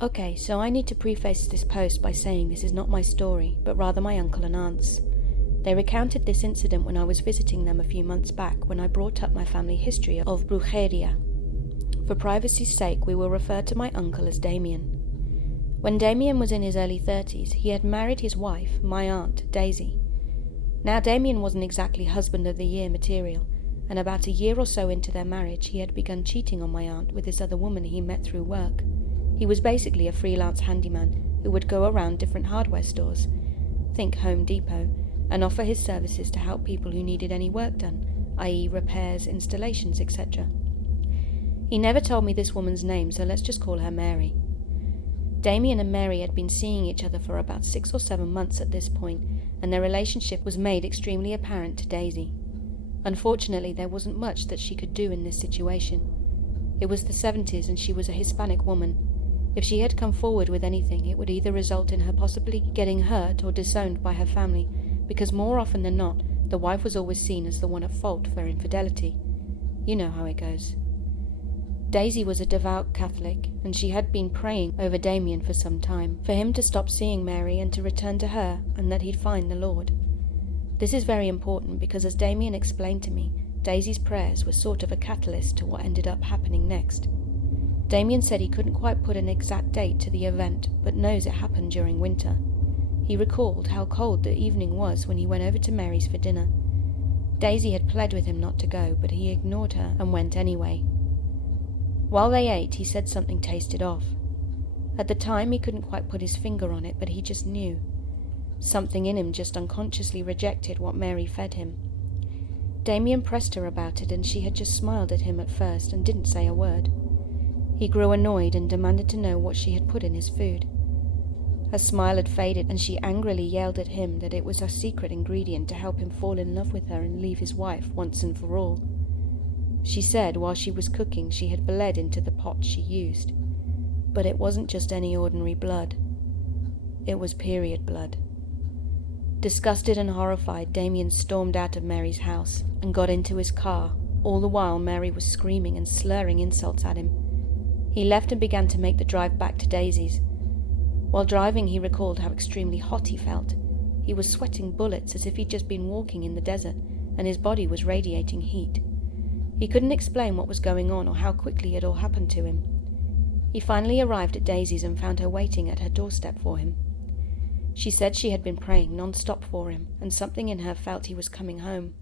Okay, so I need to preface this post by saying this is not my story, but rather my uncle and aunt's. They recounted this incident when I was visiting them a few months back when I brought up my family history of brujeria. For privacy's sake, we will refer to my uncle as Damien. When Damien was in his early 30s, he had married his wife, my aunt, Daisy. Now, Damien wasn't exactly husband of the year material, and about a year or so into their marriage, he had begun cheating on my aunt with this other woman he met through work. He was basically a freelance handyman who would go around different hardware stores, think Home Depot, and offer his services to help people who needed any work done, i.e. repairs, installations, etc. He never told me this woman's name, so let's just call her Mary. Damien and Mary had been seeing each other for about 6 or 7 months at this point, and their relationship was made extremely apparent to Daisy. Unfortunately, there wasn't much that she could do in this situation. It was the 70s and she was a Hispanic woman. If she had come forward with anything, it would either result in her possibly getting hurt or disowned by her family, because more often than not, the wife was always seen as the one at fault for infidelity. You know how it goes. Daisy was a devout Catholic, and she had been praying over Damien for some time, for him to stop seeing Mary and to return to her, and that he'd find the Lord. This is very important because, as Damien explained to me, Daisy's prayers were sort of a catalyst to what ended up happening next. Damien said he couldn't quite put an exact date to the event, but knows it happened during winter. He recalled how cold the evening was when he went over to Mary's for dinner. Daisy had pled with him not to go, but he ignored her and went anyway. While they ate, he said something tasted off. At the time, he couldn't quite put his finger on it, but he just knew. Something in him just unconsciously rejected what Mary fed him. Damien pressed her about it, and she had just smiled at him at first and didn't say a word. He grew annoyed and demanded to know what she had put in his food. Her smile had faded, and she angrily yelled at him that it was her secret ingredient to help him fall in love with her and leave his wife once and for all. She said while she was cooking she had bled into the pot she used. But it wasn't just any ordinary blood. It was period blood. Disgusted and horrified, Damien stormed out of Mary's house and got into his car, all the while Mary was screaming and slurring insults at him. He left and began to make the drive back to Daisy's. While driving, he recalled how extremely hot he felt. He was sweating bullets as if he'd just been walking in the desert, and his body was radiating heat. He couldn't explain what was going on or how quickly it all happened to him. He finally arrived at Daisy's and found her waiting at her doorstep for him. She said she had been praying non-stop for him, and something in her felt he was coming home.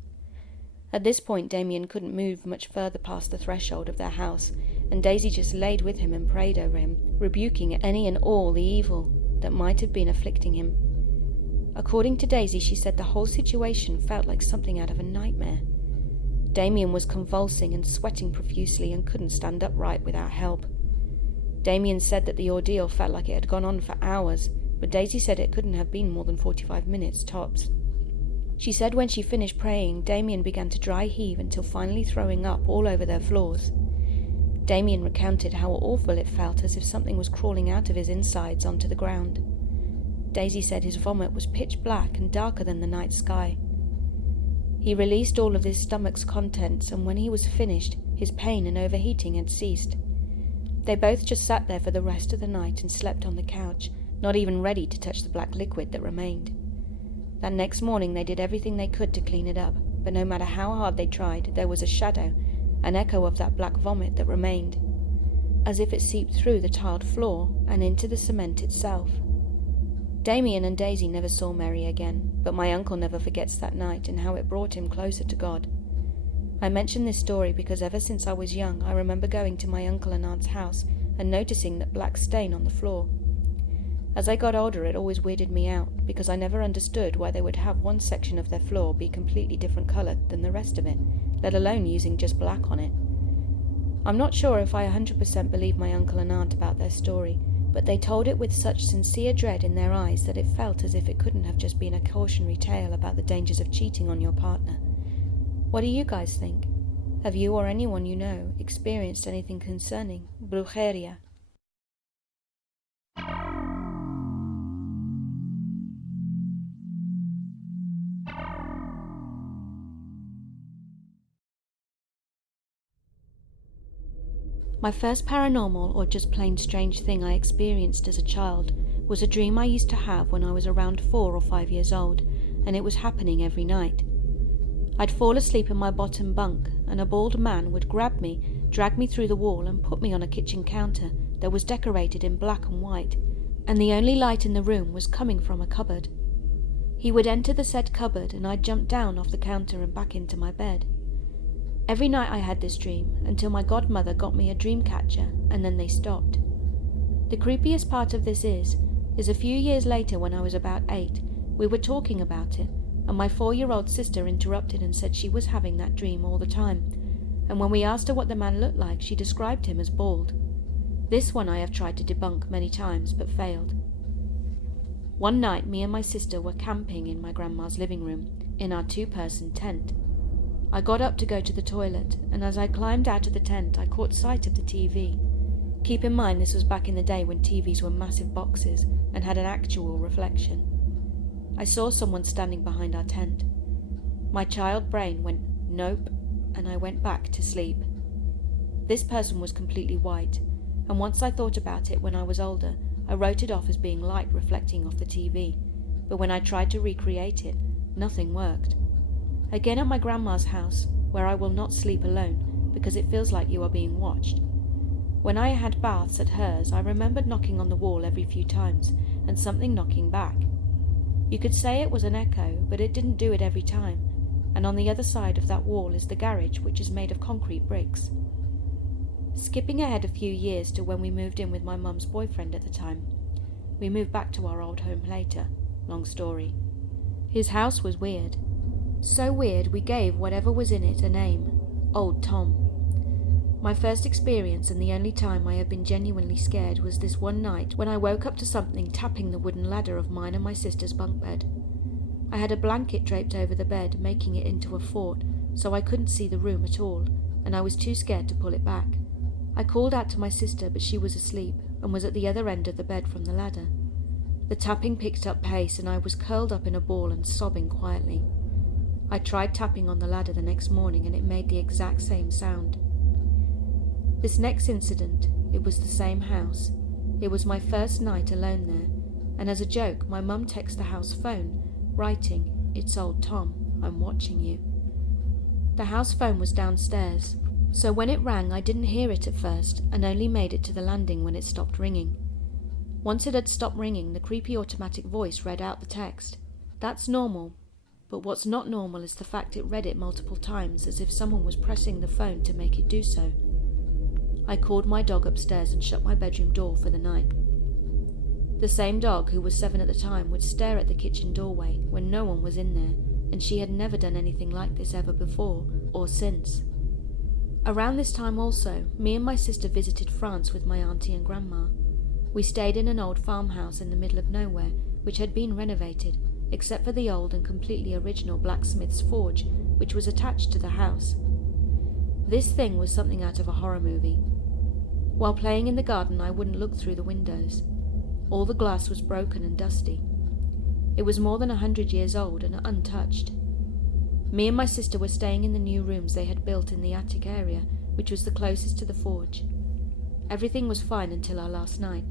At this point, Damien couldn't move much further past the threshold of their house, and Daisy just laid with him and prayed over him, rebuking any and all the evil that might have been afflicting him. According to Daisy, she said the whole situation felt like something out of a nightmare. Damien was convulsing and sweating profusely and couldn't stand upright without help. Damien said that the ordeal felt like it had gone on for hours, but Daisy said it couldn't have been more than 45 minutes tops. She said when she finished praying, Damien began to dry heave until finally throwing up all over their floors. Damien recounted how awful it felt, as if something was crawling out of his insides onto the ground. Daisy said his vomit was pitch black and darker than the night sky. He released all of his stomach's contents, and when he was finished, his pain and overheating had ceased. They both just sat there for the rest of the night and slept on the couch, not even ready to touch the black liquid that remained. That next morning they did everything they could to clean it up, but no matter how hard they tried, there was a shadow, an echo of that black vomit that remained, as if it seeped through the tiled floor and into the cement itself. Damien and Daisy never saw Mary again, but my uncle never forgets that night and how it brought him closer to God. I mention this story because ever since I was young, I remember going to my uncle and aunt's house and noticing that black stain on the floor. As I got older, it always weirded me out, because I never understood why they would have one section of their floor be completely different coloured than the rest of it, let alone using just black on it. I'm not sure if I 100% believe my uncle and aunt about their story, but they told it with such sincere dread in their eyes that it felt as if it couldn't have just been a cautionary tale about the dangers of cheating on your partner. What do you guys think? Have you or anyone you know experienced anything concerning brujeria? My first paranormal or just plain strange thing I experienced as a child was a dream I used to have when I was around 4 or 5 years old, and it was happening every night. I'd fall asleep in my bottom bunk, and a bald man would grab me, drag me through the wall, and put me on a kitchen counter that was decorated in black and white, and the only light in the room was coming from a cupboard. He would enter the said cupboard, and I'd jump down off the counter and back into my bed. Every night I had this dream, until my godmother got me a dream catcher, and then they stopped. The creepiest part of this is a few years later, when I was about 8, we were talking about it, and my 4-year-old sister interrupted and said she was having that dream all the time, and when we asked her what the man looked like, she described him as bald. This one I have tried to debunk many times, but failed. One night, me and my sister were camping in my grandma's living room, in our 2-person tent. I got up to go to the toilet, and as I climbed out of the tent, I caught sight of the TV. Keep in mind this was back in the day when TVs were massive boxes and had an actual reflection. I saw someone standing behind our tent. My child brain went, nope, and I went back to sleep. This person was completely white, and once I thought about it when I was older, I wrote it off as being light reflecting off the TV, but when I tried to recreate it, nothing worked. Again at my grandma's house, where I will not sleep alone because it feels like you are being watched. When I had baths at hers, I remembered knocking on the wall every few times and something knocking back. You could say it was an echo, but it didn't do it every time, and on the other side of that wall is the garage, which is made of concrete bricks. Skipping ahead a few years to when we moved in with my mum's boyfriend at the time. We moved back to our old home later. Long story. His house was weird. So weird we gave whatever was in it a name. Old Tom. My first experience and the only time I have been genuinely scared was this one night when I woke up to something tapping the wooden ladder of mine and my sister's bunk bed. I had a blanket draped over the bed, making it into a fort, so I couldn't see the room at all, and I was too scared to pull it back. I called out to my sister, but she was asleep and was at the other end of the bed from the ladder. The tapping picked up pace, and I was curled up in a ball and sobbing quietly. I tried tapping on the ladder the next morning, and it made the exact same sound. This next incident, it was the same house. It was my first night alone there, and as a joke, my mum texted the house phone, writing, "It's old Tom, I'm watching you." The house phone was downstairs, so when it rang I didn't hear it at first and only made it to the landing when it stopped ringing. Once it had stopped ringing, the creepy automatic voice read out the text. That's normal, but what's not normal is the fact it read it multiple times as if someone was pressing the phone to make it do so. I called my dog upstairs and shut my bedroom door for the night. The same dog, who was 7 at the time, would stare at the kitchen doorway when no one was in there, and she had never done anything like this ever before or since. Around this time also, me and my sister visited France with my auntie and grandma. We stayed in an old farmhouse in the middle of nowhere, which had been renovated, except for the old and completely original blacksmith's forge, which was attached to the house. This thing was something out of a horror movie. While playing in the garden, I wouldn't look through the windows. All the glass was broken and dusty. It was more than 100 years old and untouched. Me and my sister were staying in the new rooms they had built in the attic area, which was the closest to the forge. Everything was fine until our last night.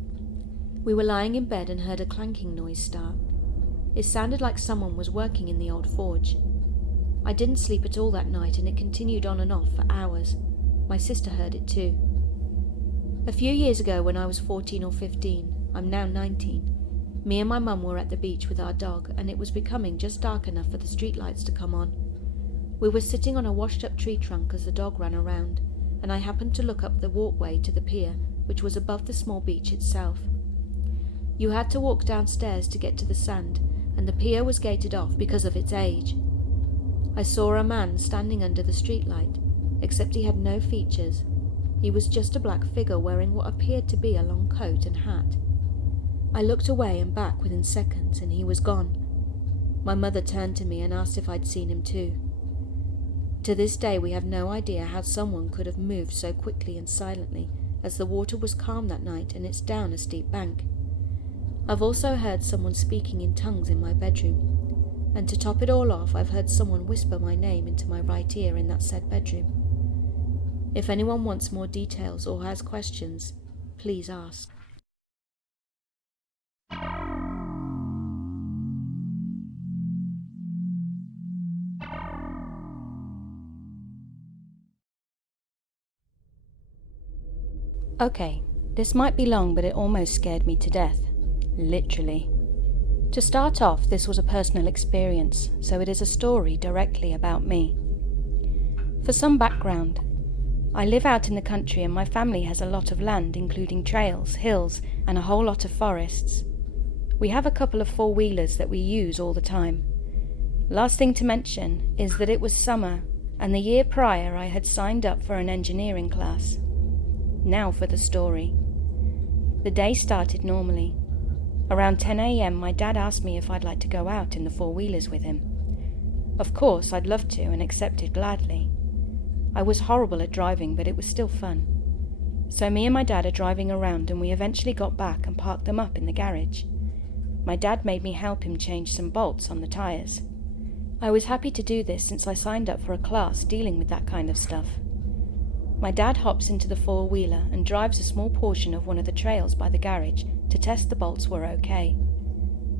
We were lying in bed and heard a clanking noise start. It sounded like someone was working in the old forge. I didn't sleep at all that night, and it continued on and off for hours. My sister heard it too. A few years ago, when I was 14 or 15, I'm now 19, me and my mum were at the beach with our dog, and it was becoming just dark enough for the streetlights to come on. We were sitting on a washed-up tree trunk as the dog ran around, and I happened to look up the walkway to the pier, which was above the small beach itself. You had to walk downstairs to get to the sand, and the pier was gated off because of its age. I saw a man standing under the streetlight, except he had no features. He was just a black figure wearing what appeared to be a long coat and hat. I looked away and back within seconds, and he was gone. My mother turned to me and asked if I'd seen him too. To this day we have no idea how someone could have moved so quickly and silently, as the water was calm that night and it's down a steep bank. I've also heard someone speaking in tongues in my bedroom. And to top it all off, I've heard someone whisper my name into my right ear in that said bedroom. If anyone wants more details or has questions, please ask. Okay, this might be long, but it almost scared me to death. Literally. To start off, this was a personal experience, so it is a story directly about me. For some background, I live out in the country and my family has a lot of land, including trails, hills, and a whole lot of forests. We have a couple of four-wheelers that we use all the time. Last thing to mention is that it was summer, and the year prior I had signed up for an engineering class. Now for the story. The day started normally. Around 10 a.m. my dad asked me if I'd like to go out in the four-wheelers with him. Of course, I'd love to and accepted gladly. I was horrible at driving, but it was still fun. So me and my dad are driving around and we eventually got back and parked them up in the garage. My dad made me help him change some bolts on the tires. I was happy to do this since I signed up for a class dealing with that kind of stuff. My dad hops into the four-wheeler and drives a small portion of one of the trails by the garage to test the bolts were okay.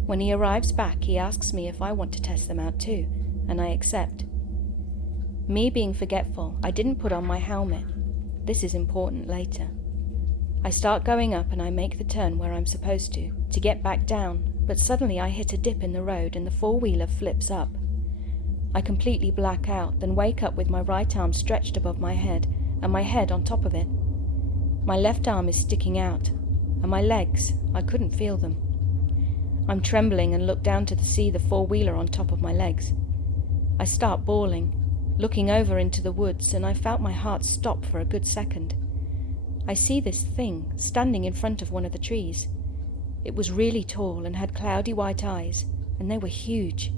When he arrives back, he asks me if I want to test them out too, and I accept. Me being forgetful, I didn't put on my helmet. This is important later. I start going up and I make the turn where I'm supposed to get back down, but suddenly I hit a dip in the road and the four-wheeler flips up. I completely black out, then wake up with my right arm stretched above my head and my head on top of it. My left arm is sticking out, and my legs, I couldn't feel them. I'm trembling and look down to see the four-wheeler on top of my legs. I start bawling, looking over into the woods, and I felt my heart stop for a good second. I see this thing standing in front of one of the trees. It was really tall and had cloudy white eyes, and they were huge.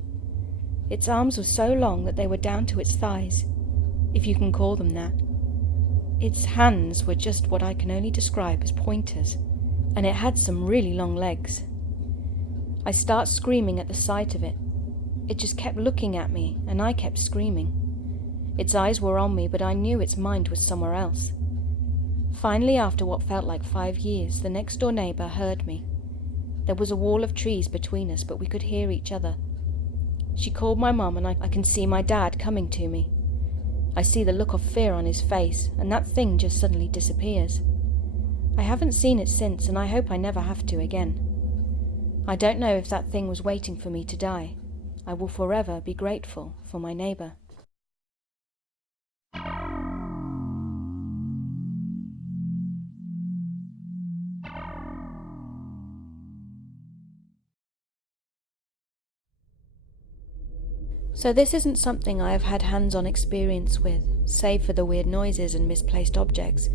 Its arms were so long that they were down to its thighs, if you can call them that. Its hands were just what I can only describe as pointers, and it had some really long legs. I start screaming at the sight of it. It just kept looking at me, and I kept screaming. Its eyes were on me, but I knew its mind was somewhere else. Finally, after what felt like 5 years, the next-door neighbor heard me. There was a wall of trees between us, but we could hear each other. She called my mum, and I can see my dad coming to me. I see the look of fear on his face, and that thing just suddenly disappears. I haven't seen it since, and I hope I never have to again. I don't know if that thing was waiting for me to die. I will forever be grateful for my neighbor. So this isn't something I have had hands-on experience with, save for the weird noises and misplaced objects,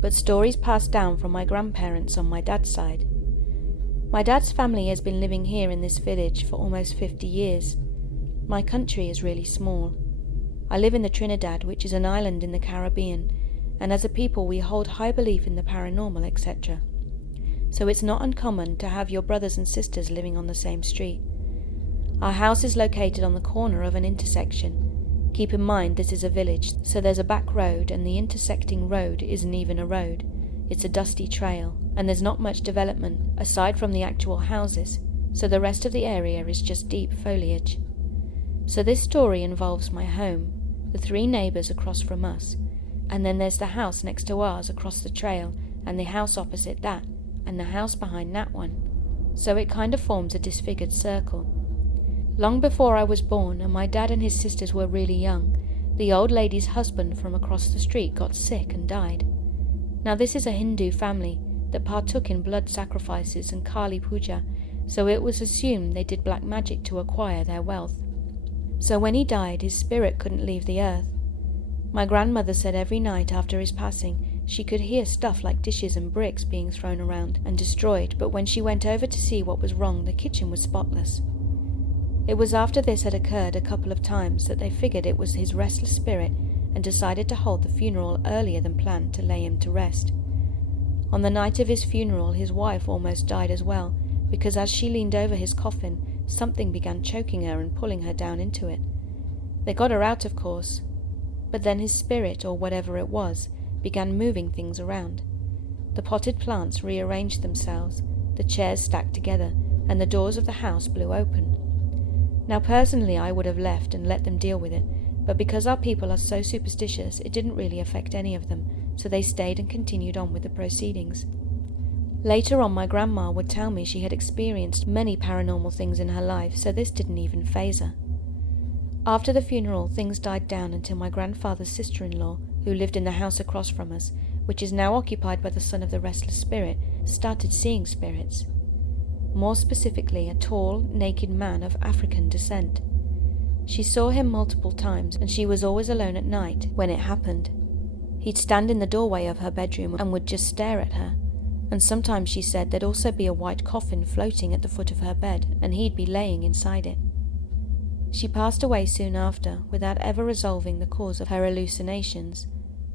but stories passed down from my grandparents on my dad's side. My dad's family has been living here in this village for almost 50 years. My country is really small. I live in the Trinidad, which is an island in the Caribbean, and as a people we hold high belief in the paranormal, etc. So it's not uncommon to have your brothers and sisters living on the same street. Our house is located on the corner of an intersection. Keep in mind this is a village, so there's a back road, and the intersecting road isn't even a road. It's a dusty trail, and there's not much development aside from the actual houses, so the rest of the area is just deep foliage. So this story involves my home, the 3 neighbours across from us, and then there's the house next to ours across the trail, and the house opposite that, and the house behind that one. So it kind of forms a disfigured circle. Long before I was born, and my dad and his sisters were really young, the old lady's husband from across the street got sick and died. Now this is a Hindu family that partook in blood sacrifices and Kali Puja, so it was assumed they did black magic to acquire their wealth. So when he died, his spirit couldn't leave the earth. My grandmother said every night after his passing, she could hear stuff like dishes and bricks being thrown around and destroyed, but when she went over to see what was wrong, the kitchen was spotless. It was after this had occurred a couple of times that they figured it was his restless spirit and decided to hold the funeral earlier than planned to lay him to rest. On the night of his funeral, his wife almost died as well, because as she leaned over his coffin, something began choking her and pulling her down into it. They got her out, of course, But then his spirit, or whatever it was, began moving things around. The potted plants rearranged themselves, the chairs stacked together, and the doors of the house blew open. Now personally I would have left and let them deal with it, but because our people are so superstitious it didn't really affect any of them, so they stayed and continued on with the proceedings. Later on my grandma would tell me she had experienced many paranormal things in her life, so this didn't even faze her. After the funeral, things died down until my grandfather's sister-in-law, who lived in the house across from us, which is now occupied by the son of the restless spirit, started seeing spirits. More specifically, a tall, naked man of African descent. She saw him multiple times, and she was always alone at night when it happened. He'd stand in the doorway of her bedroom and would just stare at her, and sometimes she said there'd also be a white coffin floating at the foot of her bed, and he'd be laying inside it. She passed away soon after, without ever resolving the cause of her hallucinations,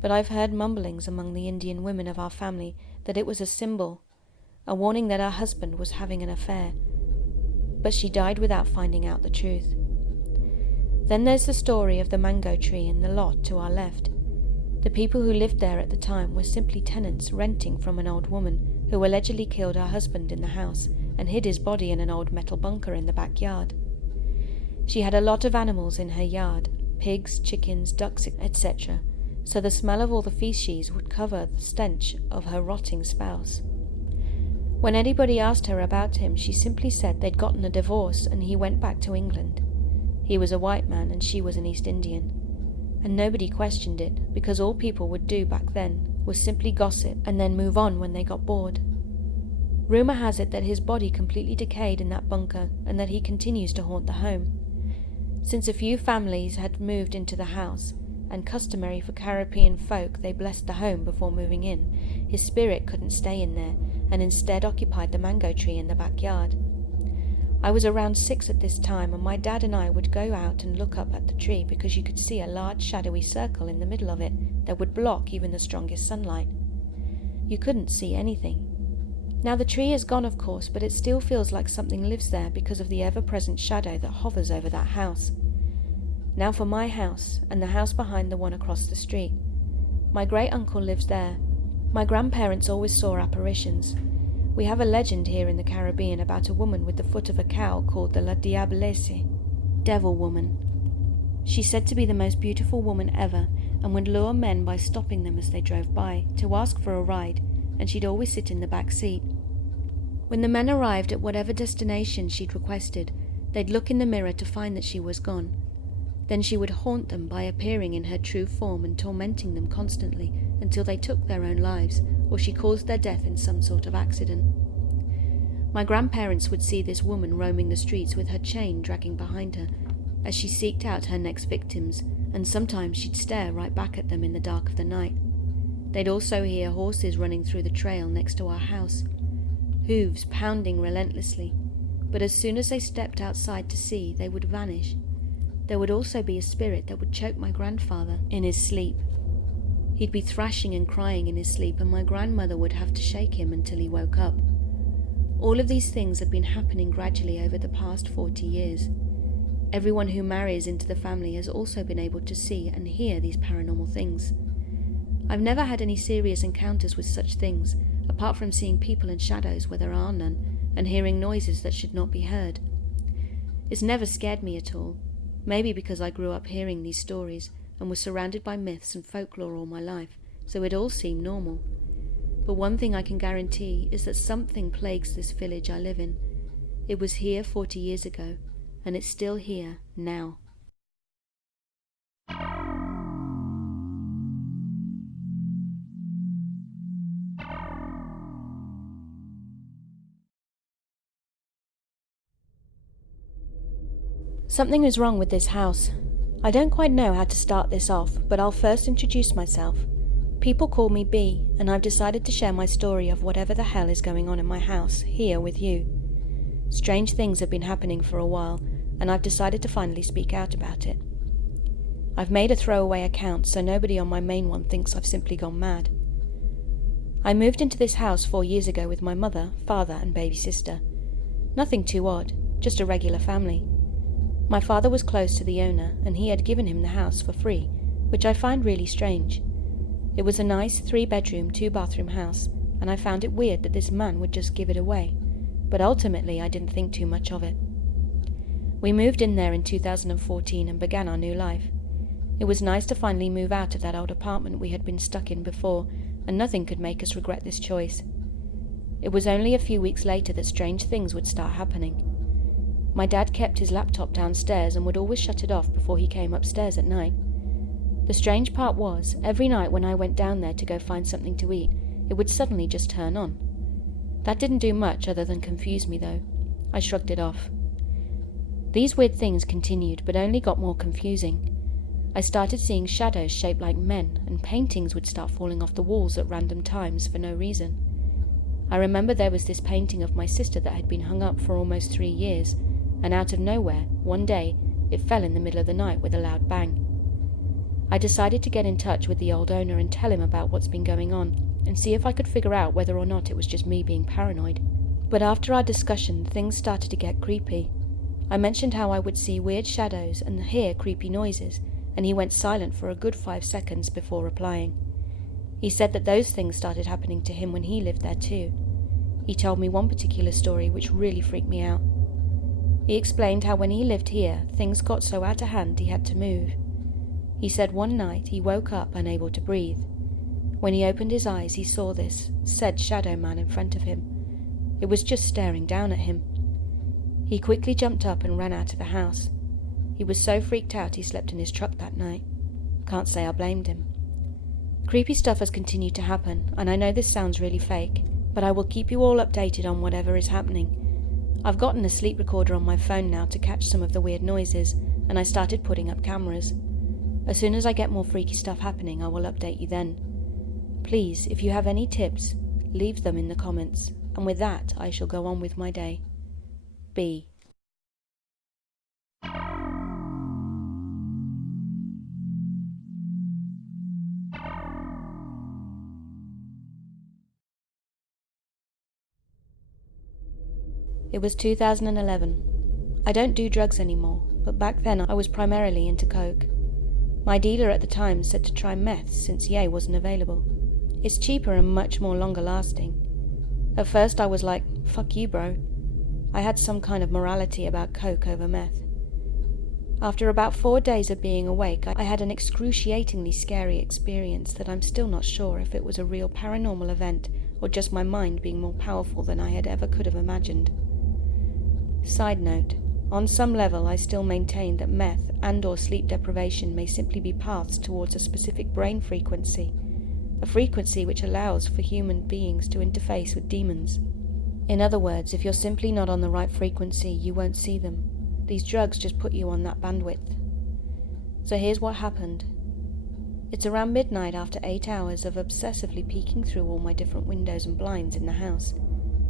but I've heard mumblings among the Indian women of our family that it was a symbol, a warning that her husband was having an affair, but she died without finding out the truth. Then there's the story of the mango tree in the lot to our left. The people who lived there at the time were simply tenants renting from an old woman who allegedly killed her husband in the house and hid his body in an old metal bunker in the backyard. She had a lot of animals in her yard, pigs, chickens, ducks, etc., so the smell of all the feces would cover the stench of her rotting spouse. When anybody asked her about him, she simply said they'd gotten a divorce and he went back to England. He was a white man and she was an East Indian. And nobody questioned it, because all people would do back then was simply gossip and then move on when they got bored. Rumour has it that his body completely decayed in that bunker and that he continues to haunt the home. Since a few families had moved into the house, and customary for Caribbean folk, they blessed the home before moving in, his spirit couldn't stay in there and instead occupied the mango tree in the backyard. I was around 6 at this time, and my dad and I would go out and look up at the tree because you could see a large shadowy circle in the middle of it that would block even the strongest sunlight. You couldn't see anything. Now the tree is gone, of course, but it still feels like something lives there because of the ever-present shadow that hovers over that house. Now for my house, and the house behind the one across the street. My great-uncle lives there. My grandparents always saw apparitions. We have a legend here in the Caribbean about a woman with the foot of a cow called the La Diablesse, Devil Woman. She's said to be the most beautiful woman ever, and would lure men by stopping them as they drove by, to ask for a ride, and she'd always sit in the back seat. When the men arrived at whatever destination she'd requested, they'd look in the mirror to find that she was gone. Then she would haunt them by appearing in her true form and tormenting them constantly until they took their own lives, or she caused their death in some sort of accident. My grandparents would see this woman roaming the streets with her chain dragging behind her as she seeked out her next victims, and sometimes she'd stare right back at them in the dark of the night. They'd also hear horses running through the trail next to our house, hooves pounding relentlessly, but as soon as they stepped outside to see, they would vanish. There would also be a spirit that would choke my grandfather in his sleep. He'd be thrashing and crying in his sleep, and my grandmother would have to shake him until he woke up. All of these things have been happening gradually over the past 40 years. Everyone who marries into the family has also been able to see and hear these paranormal things. I've never had any serious encounters with such things, apart from seeing people in shadows where there are none, and hearing noises that should not be heard. It's never scared me at all, maybe because I grew up hearing these stories and was surrounded by myths and folklore all my life, so it all seemed normal. But one thing I can guarantee is that something plagues this village I live in. It was here 40 years ago, and it's still here now. Something is wrong with this house. I don't quite know how to start this off, but I'll first introduce myself. People call me B, and I've decided to share my story of whatever the hell is going on in my house, here with you. Strange things have been happening for a while, and I've decided to finally speak out about it. I've made a throwaway account so nobody on my main one thinks I've simply gone mad. I moved into this house 4 years ago with my mother, father, and baby sister. Nothing too odd, just a regular family. My father was close to the owner, and he had given him the house for free, which I find really strange. It was a nice 3-bedroom, 2-bathroom house, and I found it weird that this man would just give it away, but ultimately I didn't think too much of it. We moved in there in 2014 and began our new life. It was nice to finally move out of that old apartment we had been stuck in before, and nothing could make us regret this choice. It was only a few weeks later that strange things would start happening. My dad kept his laptop downstairs and would always shut it off before he came upstairs at night. The strange part was, every night when I went down there to go find something to eat, it would suddenly just turn on. That didn't do much other than confuse me, though. I shrugged it off. These weird things continued, but only got more confusing. I started seeing shadows shaped like men, and paintings would start falling off the walls at random times for no reason. I remember there was this painting of my sister that had been hung up for almost 3 years, and out of nowhere, one day, it fell in the middle of the night with a loud bang. I decided to get in touch with the old owner and tell him about what's been going on, and see if I could figure out whether or not it was just me being paranoid. But after our discussion, things started to get creepy. I mentioned how I would see weird shadows and hear creepy noises, and he went silent for a good 5 seconds before replying. He said that those things started happening to him when he lived there too. He told me one particular story which really freaked me out. He explained how when he lived here, things got so out of hand he had to move. He said one night he woke up unable to breathe. When he opened his eyes, he saw this said shadow man in front of him. It was just staring down at him. He quickly jumped up and ran out of the house. He was so freaked out he slept in his truck that night. Can't say I blamed him. Creepy stuff has continued to happen, and I know this sounds really fake, but I will keep you all updated on whatever is happening. I've gotten a sleep recorder on my phone now to catch some of the weird noises, and I started putting up cameras. As soon as I get more freaky stuff happening, I will update you then. Please, if you have any tips, leave them in the comments, and with that, I shall go on with my day. B. It was 2011. I don't do drugs anymore, but back then I was primarily into coke. My dealer at the time said to try meth since Ye wasn't available. It's cheaper and much more longer lasting. At first I was like, fuck you bro. I had some kind of morality about coke over meth. After about 4 days of being awake, I had an excruciatingly scary experience that I'm still not sure if it was a real paranormal event or just my mind being more powerful than I had ever could have imagined. Side note, on some level I still maintain that meth and or sleep deprivation may simply be paths towards a specific brain frequency, a frequency which allows for human beings to interface with demons. In other words, if you're simply not on the right frequency, you won't see them. These drugs just put you on that bandwidth. So here's what happened. It's around midnight after 8 hours of obsessively peeking through all my different windows and blinds in the house,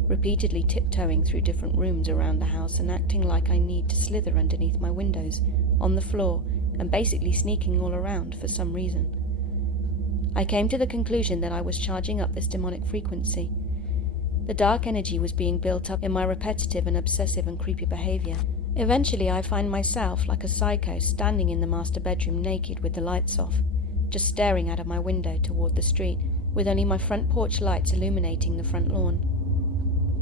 repeatedly tiptoeing through different rooms around the house and acting like I need to slither underneath my windows, on the floor, and basically sneaking all around for some reason. I came to the conclusion that I was charging up this demonic frequency. The dark energy was being built up in my repetitive and obsessive and creepy behavior. Eventually I find myself like a psycho standing in the master bedroom naked with the lights off, just staring out of my window toward the street, with only my front porch lights illuminating the front lawn.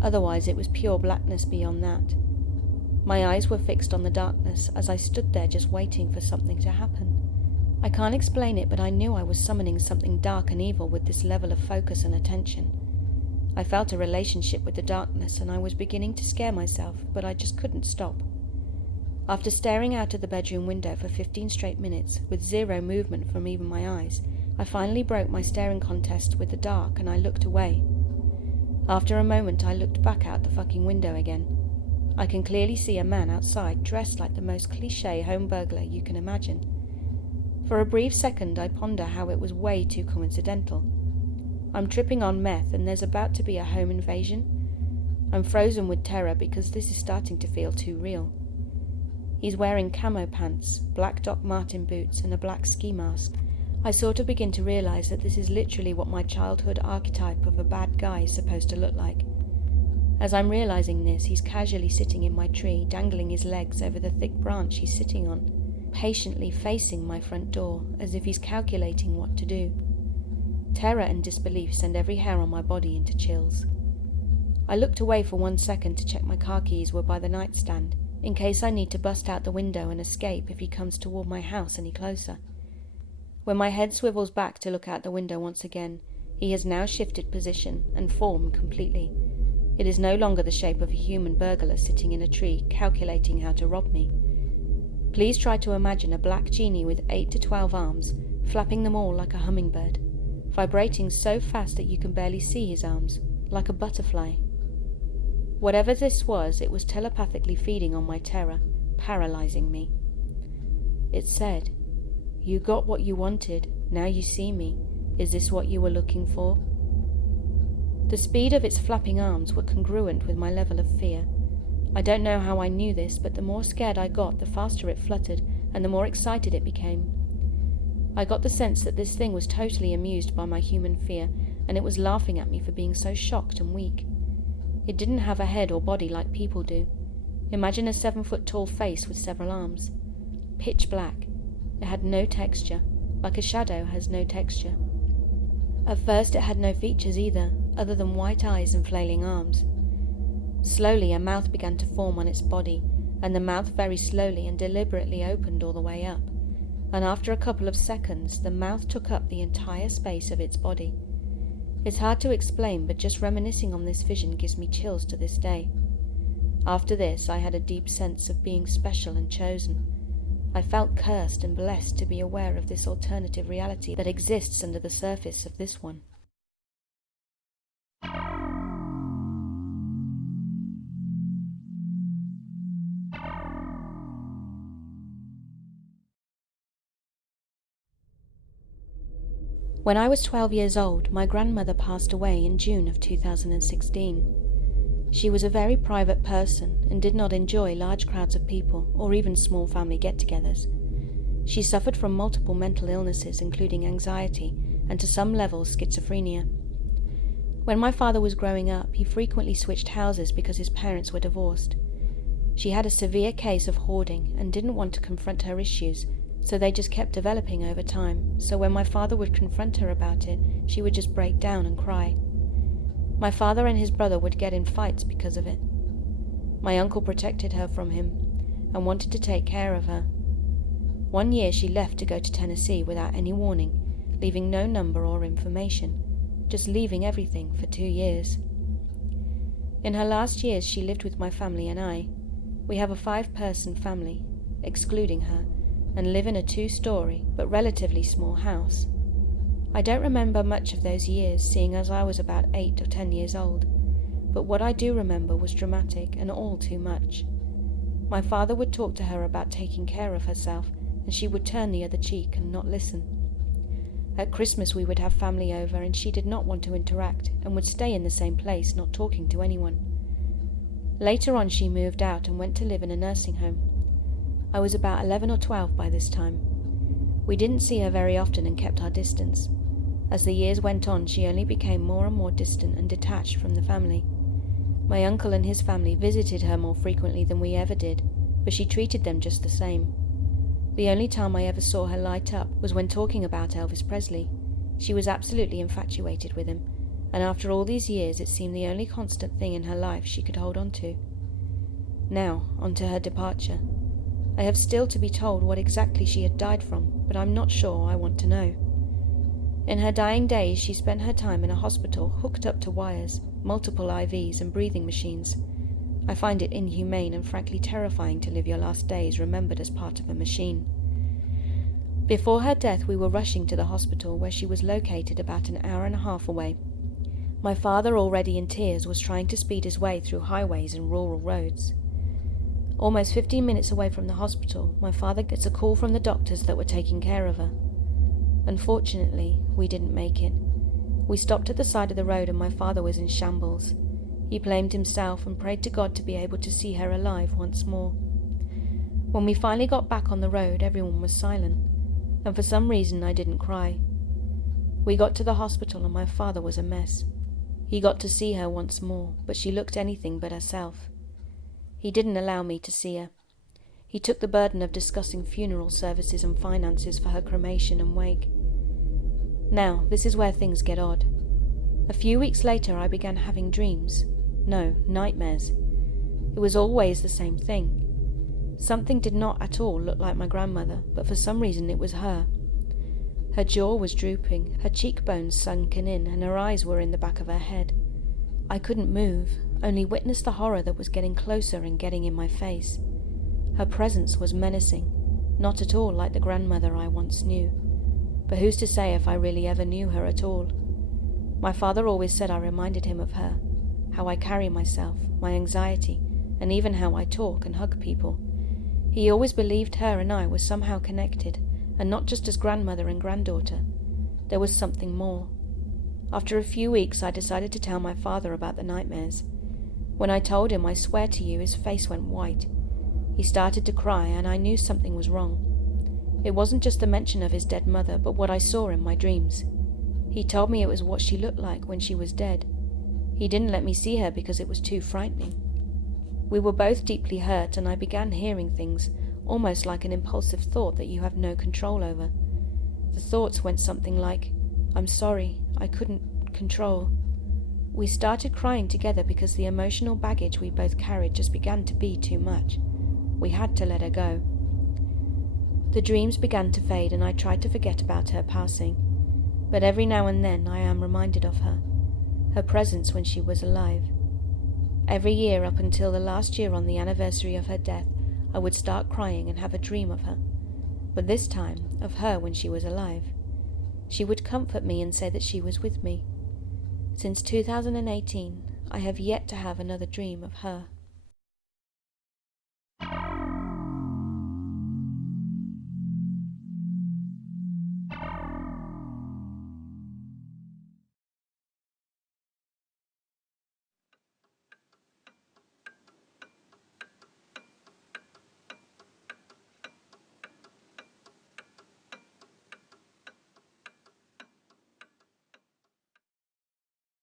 Otherwise it was pure blackness beyond that. My eyes were fixed on the darkness as I stood there just waiting for something to happen. I can't explain it, but I knew I was summoning something dark and evil with this level of focus and attention. I felt a relationship with the darkness, and I was beginning to scare myself, but I just couldn't stop. After staring out of the bedroom window for 15 straight minutes, with zero movement from even my eyes, I finally broke my staring contest with the dark and I looked away. After a moment I looked back out the fucking window again. I can clearly see a man outside dressed like the most cliché home burglar you can imagine. For a brief second I ponder how it was way too coincidental. I'm tripping on meth and there's about to be a home invasion. I'm frozen with terror because this is starting to feel too real. He's wearing camo pants, black Doc Marten boots and a black ski mask. I sort of begin to realize that this is literally what my childhood archetype of a bad guy is supposed to look like. As I'm realizing this, he's casually sitting in my tree, dangling his legs over the thick branch he's sitting on. patiently facing my front door as if he's calculating what to do. Terror and disbelief send every hair on my body into chills. I looked away for 1 second to check my car keys were by the nightstand, in case I need to bust out the window and escape if he comes toward my house any closer. When my head swivels back to look out the window once again, he has now shifted position and form completely. It is no longer the shape of a human burglar sitting in a tree calculating how to rob me. Please try to imagine a black genie with 8 to 12 arms, flapping them all like a hummingbird, vibrating so fast that you can barely see his arms, like a butterfly. Whatever this was, it was telepathically feeding on my terror, paralyzing me. It said, "You got what you wanted, now you see me. Is this what you were looking for?" The speed of its flapping arms were congruent with my level of fear. I don't know how I knew this, but the more scared I got, the faster it fluttered, and the more excited it became. I got the sense that this thing was totally amused by my human fear, and it was laughing at me for being so shocked and weak. It didn't have a head or body like people do. Imagine a 7-foot-tall face with several arms. Pitch black. It had no texture, like a shadow has no texture. At first it had no features either, other than white eyes and flailing arms. Slowly a mouth began to form on its body, and the mouth very slowly and deliberately opened all the way up, and after a couple of seconds the mouth took up the entire space of its body. It's hard to explain, but just reminiscing on this vision gives me chills to this day. After this I had a deep sense of being special and chosen. I felt cursed and blessed to be aware of this alternative reality that exists under the surface of this one. When I was 12 years old, my grandmother passed away in June of 2016. She was a very private person and did not enjoy large crowds of people or even small family get-togethers. She suffered from multiple mental illnesses, including anxiety and to some levels schizophrenia. When my father was growing up, he frequently switched houses because his parents were divorced. She had a severe case of hoarding and didn't want to confront her issues, so they just kept developing over time, so when my father would confront her about it, she would just break down and cry. My father and his brother would get in fights because of it. My uncle protected her from him and wanted to take care of her. One year she left to go to Tennessee without any warning, leaving no number or information, just leaving everything for 2 years. In her last years she lived with my family and I. We have a 5-person family, excluding her, and live in a 2-story but relatively small house. I don't remember much of those years, seeing as I was about 8 or 10 years old, but what I do remember was dramatic and all too much. My father would talk to her about taking care of herself, and she would turn the other cheek and not listen. At Christmas we would have family over, and she did not want to interact and would stay in the same place, not talking to anyone. Later on she moved out and went to live in a nursing home. I was about 11 or 12 by this time. We didn't see her very often and kept our distance. As the years went on, she only became more and more distant and detached from the family. My uncle and his family visited her more frequently than we ever did, but she treated them just the same. The only time I ever saw her light up was when talking about Elvis Presley. She was absolutely infatuated with him, and after all these years it seemed the only constant thing in her life she could hold on to. Now, on to her departure. I have still to be told what exactly she had died from, but I'm not sure I want to know. In her dying days she spent her time in a hospital hooked up to wires, multiple IVs and breathing machines. I find it inhumane and frankly terrifying to live your last days remembered as part of a machine. Before her death we were rushing to the hospital, where she was located about an hour and a half away. My father, already in tears, was trying to speed his way through highways and rural roads. Almost 15 minutes away from the hospital, my father gets a call from the doctors that were taking care of her. Unfortunately, we didn't make it. We stopped at the side of the road and my father was in shambles. He blamed himself and prayed to God to be able to see her alive once more. When we finally got back on the road, everyone was silent, and for some reason I didn't cry. We got to the hospital and my father was a mess. He got to see her once more, but she looked anything but herself. He didn't allow me to see her. He took the burden of discussing funeral services and finances for her cremation and wake. Now, this is where things get odd. A few weeks later, I began having dreams. No, nightmares. It was always the same thing. Something did not at all look like my grandmother, but for some reason it was her. Her jaw was drooping, her cheekbones sunken in, and her eyes were in the back of her head. I couldn't move, only witness the horror that was getting closer and getting in my face. Her presence was menacing, not at all like the grandmother I once knew. But who's to say if I really ever knew her at all? My father always said I reminded him of her, how I carry myself, my anxiety, and even how I talk and hug people. He always believed her and I were somehow connected, and not just as grandmother and granddaughter. There was something more. After a few weeks, I decided to tell my father about the nightmares. When I told him, I swear to you, his face went white. He started to cry, and I knew something was wrong. It wasn't just the mention of his dead mother, but what I saw in my dreams. He told me it was what she looked like when she was dead. He didn't let me see her because it was too frightening. We were both deeply hurt, and I began hearing things, almost like an impulsive thought that you have no control over. The thoughts went something like, "I'm sorry, I couldn't control." We started crying together because the emotional baggage we both carried just began to be too much. We had to let her go. The dreams began to fade, and I tried to forget about her passing. But every now and then I am reminded of her presence when she was alive. Every year up until the last year on the anniversary of her death, I would start crying and have a dream of her. But this time, of her when she was alive. She would comfort me and say that she was with me. Since 2018, I have yet to have another dream of her.